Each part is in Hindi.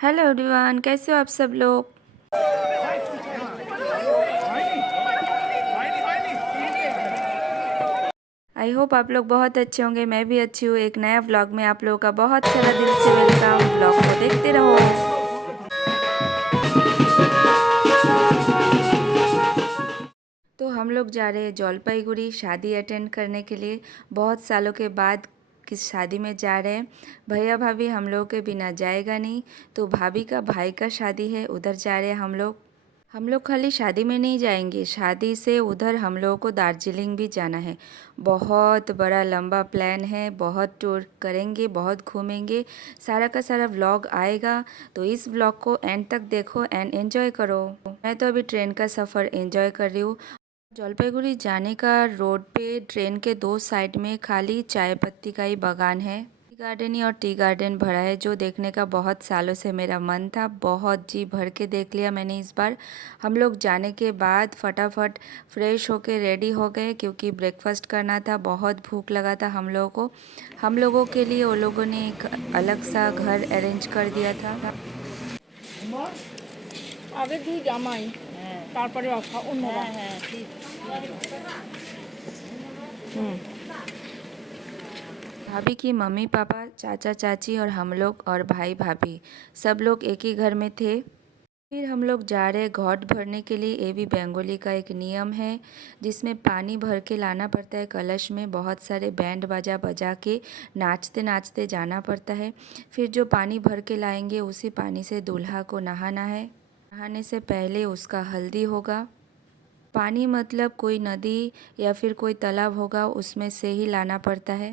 हेलो एवरीवन, कैसे हो आप सब लोग। आई होप आप लोग बहुत अच्छे होंगे। मैं भी अच्छी हूँ। एक नया व्लॉग में आप लोगों का बहुत सारा दिल से वेलकम। व्लॉग को देखते रहो। तो हम लोग जा रहे हैं जलपाईगुड़ी शादी अटेंड करने के लिए। बहुत सालों के बाद किस शादी में जा रहे हैं। भैया भाभी हम लोगों के बिना जाएगा नहीं, तो भाभी का भाई का शादी है, उधर जा रहे हैं हम लोग। हम लोग खाली शादी में नहीं जाएंगे, शादी से उधर हम लोगों को दार्जिलिंग भी जाना है। बहुत बड़ा लंबा प्लान है, बहुत टूर करेंगे, बहुत घूमेंगे। सारा का सारा व्लॉग आएगा, तो इस व्लॉग को एंड तक देखो एंड एंजॉय करो। मैं तो अभी ट्रेन का सफ़र एंजॉय कर रही हूँ। जलपाईगुड़ी जाने का रोड पे ट्रेन के दो साइड में खाली चाय पत्ती का ही बागान है। टी गार्डन ही और टी गार्डन भरा है, जो देखने का बहुत सालों से मेरा मन था। बहुत जी भर के देख लिया मैंने इस बार। हम लोग जाने के बाद फटाफट फ्रेश होके रेडी हो गए, क्योंकि ब्रेकफास्ट करना था। बहुत भूख लगा था हम लोगों को। हम लोगों के लिए वो लोगों ने एक अलग सा घर अरेंज कर दिया था। আগে তুই জামাই তারপরে অন্যরা। भाभी की मम्मी पापा, चाचा चाची और हम लोग और भाई भाभी सब लोग एक ही घर में थे। फिर हम लोग जा रहे घाट भरने के लिए। ये भी बंगाली का एक नियम है, जिसमें पानी भर के लाना पड़ता है कलश में। बहुत सारे बैंड बाजा बजा के नाचते नाचते जाना पड़ता है। फिर जो पानी भर के लाएंगे उसी पानी से दूल्हा को नहाना है। नहाने से पहले उसका हल्दी होगा। पानी मतलब कोई नदी या फिर कोई तालाब होगा, उसमें से ही लाना पड़ता है।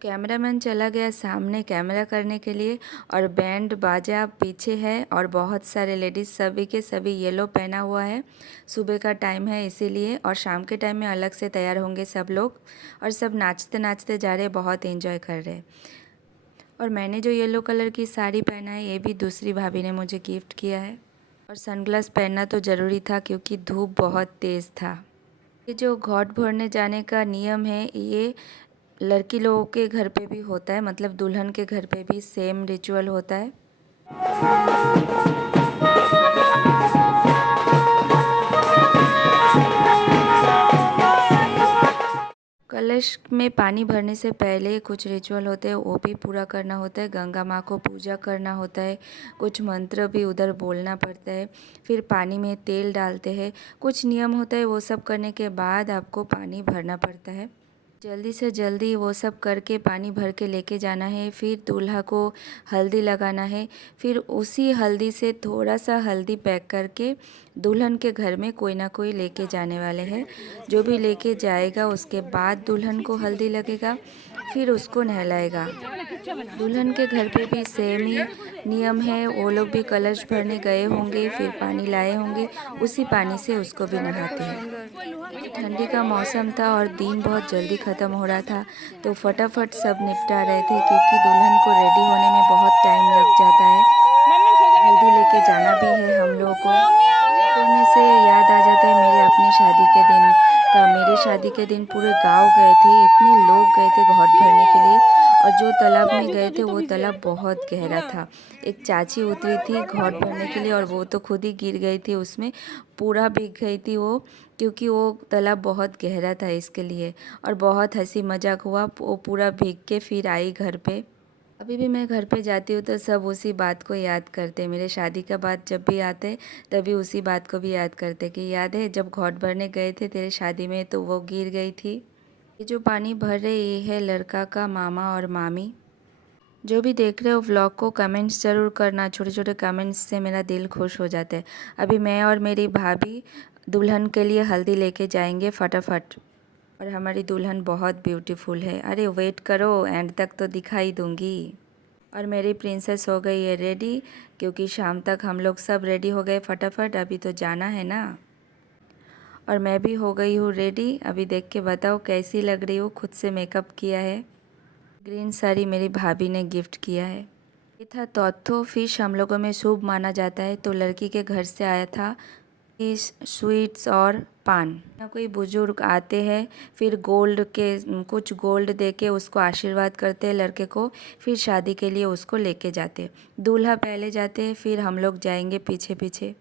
कैमरामैन चला गया सामने कैमरा करने के लिए, और बैंड बाजा पीछे है, और बहुत सारे लेडीज़ सभी के सभी येलो पहना हुआ है। सुबह का टाइम है इसीलिए, और शाम के टाइम में अलग से तैयार होंगे सब लोग। और सब नाचते नाचते जा रहे, बहुत एंजॉय कर रहे। और मैंने जो येलो कलर की साड़ी पहना है, ये भी दूसरी भाभी ने मुझे गिफ्ट किया है। और सनग्लास पहनना तो ज़रूरी था, क्योंकि धूप बहुत तेज़ था। ये जो घाट भरने जाने का नियम है, ये लड़की लोगों के घर पे भी होता है, मतलब दुल्हन के घर पे भी सेम रिचुअल होता है। कलश में पानी भरने से पहले कुछ रिचुअल होते हैं, वो भी पूरा करना होता है। गंगा माँ को पूजा करना होता है, कुछ मंत्र भी उधर बोलना पड़ता है। फिर पानी में तेल डालते हैं, कुछ नियम होता है। वो सब करने के बाद आपको पानी भरना पड़ता है। जल्दी से जल्दी वो सब करके पानी भर के लेके जाना है। फिर दूल्हा को हल्दी लगाना है। फिर उसी हल्दी से थोड़ा सा हल्दी पैक करके दुल्हन के घर में कोई ना कोई लेके जाने वाले हैं। जो भी लेके जाएगा उसके बाद दुल्हन को हल्दी लगेगा, फिर उसको नहलाएगा। दुल्हन के घर पे भी सेम ही नियम है। वो लोग भी कलश भरने गए होंगे, फिर पानी लाए होंगे, उसी पानी से उसको भी नहाते हैं। ठंडी का मौसम था और दिन बहुत जल्दी ख़त्म हो रहा था, तो फटाफट सब निपटा रहे थे, क्योंकि दुल्हन को रेडी होने में बहुत टाइम लग जाता है। हल्दी लेके जाना भी है हम लोगों को। सोने से याद आ जाता है मेरे अपनी शादी के दिन का। मेरे शादी के दिन पूरे गांव गए थे, इतने लोग गए थे घाट भरने के लिए। और जो तालाब में गए थे वो तालाब बहुत गहरा था। एक चाची उतरी थी घाट भरने के लिए, और वो तो खुद ही गिर गई थी उसमें, पूरा भीग गई थी वो, क्योंकि वो तालाब बहुत गहरा था इसके लिए। और बहुत हंसी मजाक हुआ। वो पूरा भीग के फिर आई घर पे। अभी भी मैं घर पे जाती हूँ तो सब उसी बात को याद करते। मेरे शादी का बात जब भी आते, तभी उसी बात को भी याद करते कि याद है जब घाट भरने गए थे तेरे शादी में, तो वो गिर गई थी। ये जो पानी भर रहे, ये है लड़का का मामा और मामी। जो भी देख रहे हो व्लॉग को, कमेंट्स ज़रूर करना। छोटे छोटे कमेंट्स से मेरा दिल खुश हो जाता है। अभी मैं और मेरी भाभी दुल्हन के लिए हल्दी लेके जाएंगे फटाफट। और हमारी दुल्हन बहुत ब्यूटीफुल है। अरे वेट करो, एंड तक तो दिखाई दूंगी। और मेरी प्रिंसेस हो गई है रेडी, क्योंकि शाम तक हम लोग सब रेडी हो गए फटाफट। अभी तो जाना है ना। और मैं भी हो गई हूँ रेडी। अभी देख के बताओ कैसी लग रही हूँ। खुद से मेकअप किया है। ग्रीन साड़ी मेरी भाभी ने गिफ्ट किया है। ये था तोथो फिश, हम लोगों में शुभ माना जाता है, तो लड़की के घर से आया था। स्वीट्स और पान। ना कोई बुजुर्ग आते हैं, फिर कुछ गोल्ड दे के उसको आशीर्वाद करते हैं लड़के को, फिर शादी के लिए उसको लेके जाते। दूल्हा पहले जाते हैं, फिर हम लोग जाएंगे पीछे पीछे।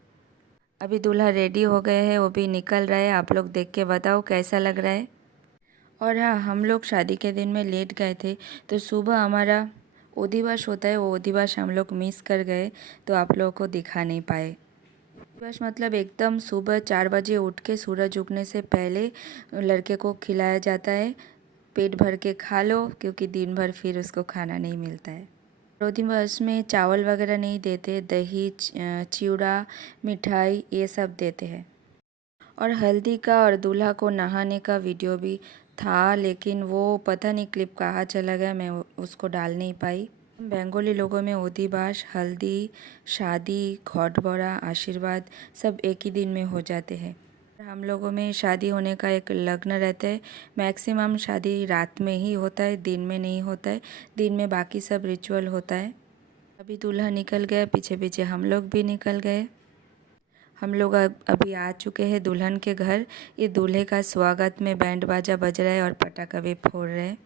अभी दूल्हा रेडी हो गए हैं, वो भी निकल रहा है। आप लोग देख के बताओ कैसा लग रहा है। और हाँ, हम लोग शादी के दिन में लेट गए थे, तो सुबह हमारा ओधिवास होता है, वो ओधिवास हम लोग मिस कर गए, तो आप लोगों को दिखा नहीं पाए। बस मतलब एकदम सुबह 4 बजे उठ के सूरज उगने से पहले लड़के को खिलाया जाता है। पेट भर के खा लो, क्योंकि दिन भर फिर उसको खाना नहीं मिलता है। दिवस में चावल वगैरह नहीं देते, दही चिवड़ा मिठाई ये सब देते हैं। और हल्दी का और दूल्हा को नहाने का वीडियो भी था, लेकिन वो पता नहीं क्लिप कहाँ चला गया, मैं उसको डाल नहीं पाई। बंगाली लोगों में ओधिवास, हल्दी, शादी, घोटबड़ा, आशीर्वाद सब एक ही दिन में हो जाते हैं। हम लोगों में शादी होने का एक लग्न रहता है। मैक्सिमम शादी रात में ही होता है, दिन में नहीं होता है। दिन में बाकी सब रिचुअल होता है। अभी दूल्हा निकल गया, पीछे पीछे हम लोग भी निकल गए। हम लोग अभी आ चुके हैं दुल्हन के घर। ये दूल्हे का स्वागत में बैंड बाजा बज रहा है और पटाखा भी फोड़ रहे हैं।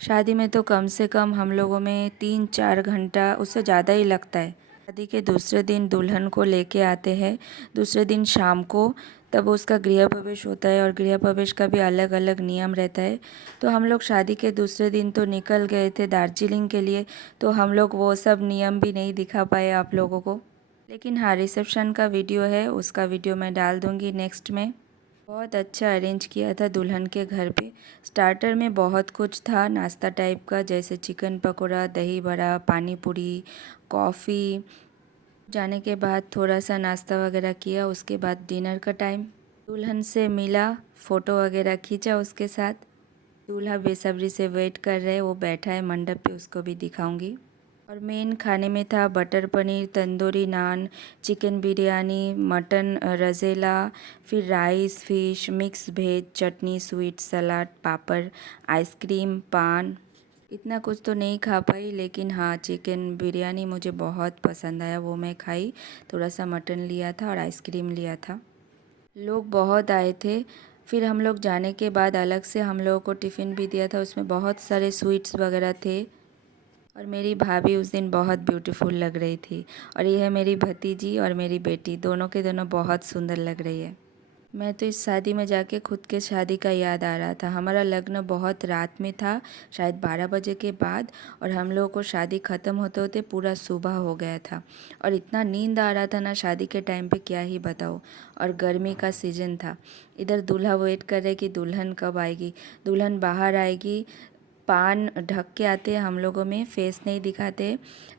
शादी में तो कम से कम हम लोगों में 3-4 घंटा, उससे ज़्यादा ही लगता है। शादी के दूसरे दिन दुल्हन को लेके आते हैं, दूसरे दिन शाम को, तब उसका गृह प्रवेश होता है। और गृह प्रवेश का भी अलग अलग नियम रहता है। तो हम लोग शादी के दूसरे दिन तो निकल गए थे दार्जिलिंग के लिए, तो हम लोग वो सब नियम भी नहीं दिखा पाए आप लोगों को। लेकिन हाँ, रिसेप्शन का वीडियो है, उसका वीडियो मैं डाल दूँगी नेक्स्ट में। बहुत अच्छा अरेंज किया था दुल्हन के घर पे। स्टार्टर में बहुत कुछ था नाश्ता टाइप का, जैसे चिकन पकोड़ा, दही बड़ा, पानी पूरी, कॉफ़ी। जाने के बाद थोड़ा सा नाश्ता वगैरह किया, उसके बाद डिनर का टाइम। दुल्हन से मिला, फ़ोटो वगैरह खींचा उसके साथ। दूल्हा बेसब्री से वेट कर रहे, वो बैठा है मंडप पे, उसको भी दिखाऊंगी। और मेन खाने में था बटर पनीर, तंदूरी नान, चिकन बिरयानी, मटन रज़ेला, फिर राइस, फिश, मिक्स वेज, चटनी, स्वीट, सलाद, पापड़, आइसक्रीम, पान। इतना कुछ तो नहीं खा पाई, लेकिन हाँ, चिकन बिरयानी मुझे बहुत पसंद आया, वो मैं खाई। थोड़ा सा मटन लिया था और आइसक्रीम लिया था। लोग बहुत आए थे। फिर हम लोग जाने के बाद अलग से हम लोगों को टिफ़िन भी दिया था, उसमें बहुत सारे स्वीट्स वगैरह थे। और मेरी भाभी उस दिन बहुत ब्यूटीफुल लग रही थी। और ये है मेरी भतीजी और मेरी बेटी, दोनों के दोनों बहुत सुंदर लग रही है। मैं तो इस शादी में जाके खुद के शादी का याद आ रहा था। हमारा लग्न बहुत रात में था, शायद 12 बजे के बाद, और हम लोगों को शादी ख़त्म होते होते पूरा सुबह हो गया था। और इतना नींद आ रहा था ना शादी के टाइम पे, क्या ही बताऊँ। और गर्मी का सीज़न था। इधर दूल्हा वेट कर रहे कि दुल्हन कब आएगी, दुल्हन बाहर आएगी। पान ढक के आते हैं हम लोगों में, फेस नहीं दिखाते।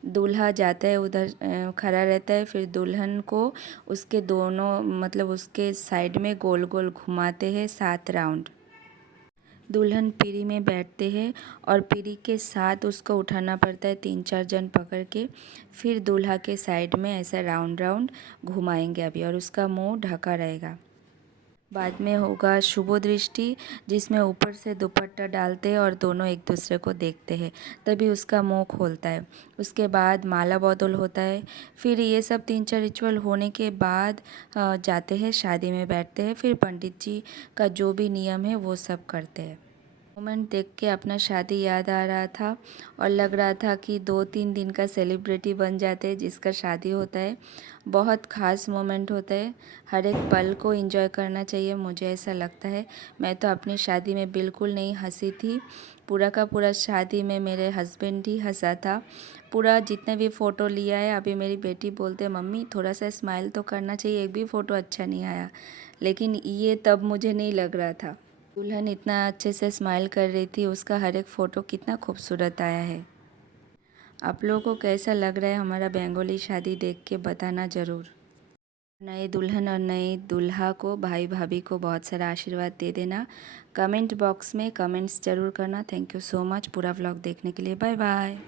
दूल्हा जाता है उधर, खड़ा रहता है, फिर दुल्हन को उसके दोनों मतलब उसके साइड में गोल गोल घुमाते हैं 7 राउंड। दुल्हन पीढ़ी में बैठते हैं और पीढ़ी के साथ उसको उठाना पड़ता है 3-4 जन पकड़ के। फिर दूल्हा के साइड में ऐसा राउंड राउंड घुमाएंगे अभी, और उसका मुंह ढका रहेगा। बाद में होगा शुभ दृष्टि, जिसमें ऊपर से दुपट्टा डालते हैं और दोनों एक दूसरे को देखते हैं, तभी उसका मुंह खोलता है। उसके बाद माला बदल होता है। फिर ये सब 3-4 रिचुअल होने के बाद जाते हैं शादी में बैठते हैं। फिर पंडित जी का जो भी नियम है वो सब करते हैं। मोमेंट देख के अपना शादी याद आ रहा था, और लग रहा था कि 2-3 दिन का सेलिब्रिटी बन जाते हैं जिसका शादी होता है। बहुत ख़ास मोमेंट होता है, हर एक पल को एंजॉय करना चाहिए, मुझे ऐसा लगता है। मैं तो अपनी शादी में बिल्कुल नहीं हंसी थी। पूरा का पूरा शादी में मेरे हस्बैंड ही हंसा था। पूरा जितने भी फ़ोटो लिया है, अभी मेरी बेटी बोलते मम्मी थोड़ा सा स्माइल तो करना चाहिए, एक भी फ़ोटो अच्छा नहीं आया। लेकिन ये तब मुझे नहीं लग रहा था। दुल्हन इतना अच्छे से स्माइल कर रही थी, उसका हर एक फ़ोटो कितना खूबसूरत आया है। आप लोगों को कैसा लग रहा है हमारा बंगाली शादी देख के बताना ज़रूर। नए दुल्हन और नए दूल्हा को, भाई भाभी को बहुत सारा आशीर्वाद दे देना। कमेंट बॉक्स में कमेंट्स ज़रूर करना। थैंक यू सो मच पूरा व्लॉग देखने के लिए। Bye bye.